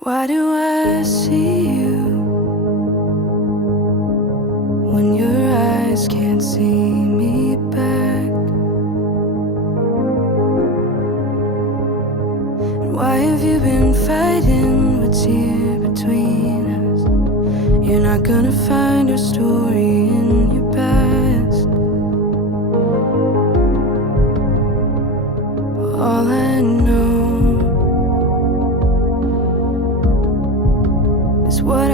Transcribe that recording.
Why do I see you when your eyes can't see me back? And why have you been fighting what's here between us? You're not gonna find our story in your past. All I know is what